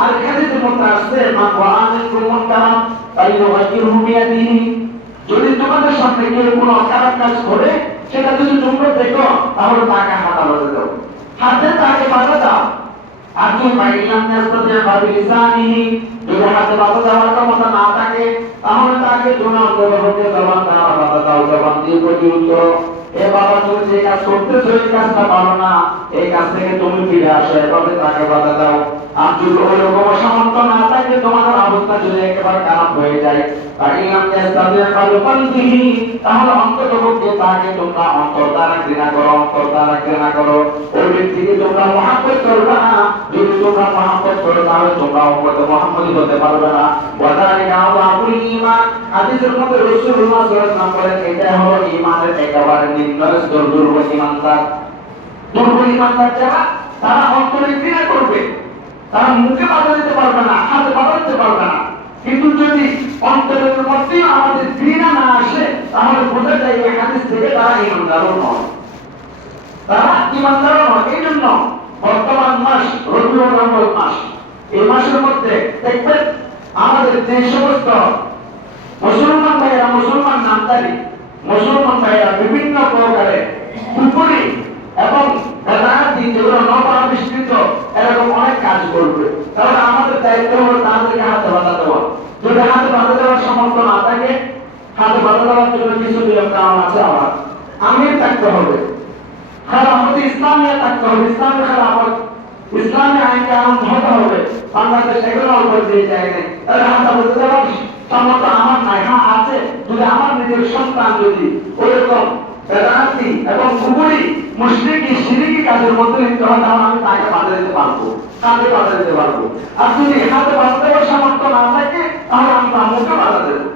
আর হাদিসের মধ্যে আসছে মান ওয়া মিনকুম মুনকারান ফালিয়ুগাইয়িরহু বিয়াদিহি, যদি তোমাদের সামনে কেউ কোনো খারাপ কাজ করে সেটা যদি তোমরা দেখো তাহলে তাকে হাতে বাধা দাও, হাতে তাকে বাধা দাও। আর তুমি পাইলাম নাস্তাতে বাবিলিসানিহি, যদি হাতে বাধা দেওয়ার ক্ষমতা না থাকে তাহলে তাকে তুমি অন্তর্ভুক্ত জবান দ্বারা বাধা দাও, জবান দিয়ে প্রতিরোধ করো। এ বাবা তুমি যে কাজ করতেছো এই কাজটা পারো না, এই কাজ থেকে তুমি ফিরে আসো, এভাবে তাকে বাধা দাও। আর যদি ওইরকম সামর্থ্য না থাকে তোমাদের অবস্থা যদি একেবারে খারাপ হয়ে যায় পাইলাম নাস্তাতে বাবিলিসানিহি, তাহলে অন্তর্ভুক্ত তাকে তোমরা অন্তর দ্বারা ঘৃণা করো, অন্তর দ্বারা ঘৃণা করো, ওই ব্যক্তিকে তোমরা মহব্বত করবে না। যদি তোমরা মহব্বত করো তাহলে তোমরা উম্মতে মুহাম্মদী হতে পারবে না। ওয়াযালিকা আযাবুল ঈমান, হাদিসের মধ্যে রাসূলুল্লাহ সাল্লাল্লাহু আলাইহি ওয়াসাল্লাম বলেন এটা হলো ঈমানের একেবারে নিম্ন স্তর, দুর্বল ঈমানদার। দুর্বল ঈমানদার যারা, তারা অন্তরে ঘৃণা করবে, তারা মুখে বাধা দিতে পারবে না, হাতে বাধা দিতে পারবে না, কিন্তু যদি অন্তরের মধ্যে আমাদের ঘৃণা না আসে তাহলে বোঝা যায় এই হাদিস থেকে তারা ঈমানদারও নয়, তারা ঈমানদারও নয়। এই জন্য বর্তমান মাস রবিউল আউয়াল মাস, এই মাসের মধ্যে দেখবেন আমাদের যে সমস্ত মুসলমান ভাইয়েরা, মুসলমান নামধারী মুসলমান ভাইয়েরা বিভিন্ন প্রকারে কুফরি এবং বেদাতি যেগুলো নবাবিষ্কৃত এরকম অনেক কাজ করবে, তাহলে আমাদের দায়িত্ব হলো তাদেরকে হাতে বাধা দেওয়া। যদি হাতে বাধা দেওয়ার সামর্থ্য না থাকে, হাতে বাধা দেওয়ার জন্য কিছু নিয়ম কানুন আছে, আমার আমির থাকতে হবে, খেলাফত ইসলামিয়া থাকতে হবে, ইসলামী খেলাফত, ইসলামী আইন কানুন হতে হবে। বাংলাদেশ এগুলো অল্প দিয়ে যায় নাই, তাহলে হাতে বাধা দেওয়ার সামর্থ্য আমার নাই। হ্যাঁ আছে, যদি আমার নিজের সন্তান যদি ওইরকম বেদাতি এবং কুফরি মুশরিকি শিরকি কাজের মধ্যে লিপ্ত হয় তাহলে আমি তাকে বাধা দিতে পারবো, হাতে বাধা দিতে পারবো। আর যদি হাতে বাধা দেওয়ার সামর্থ্য না থাকে তাহলে আমি মুখে বাধা দেবো।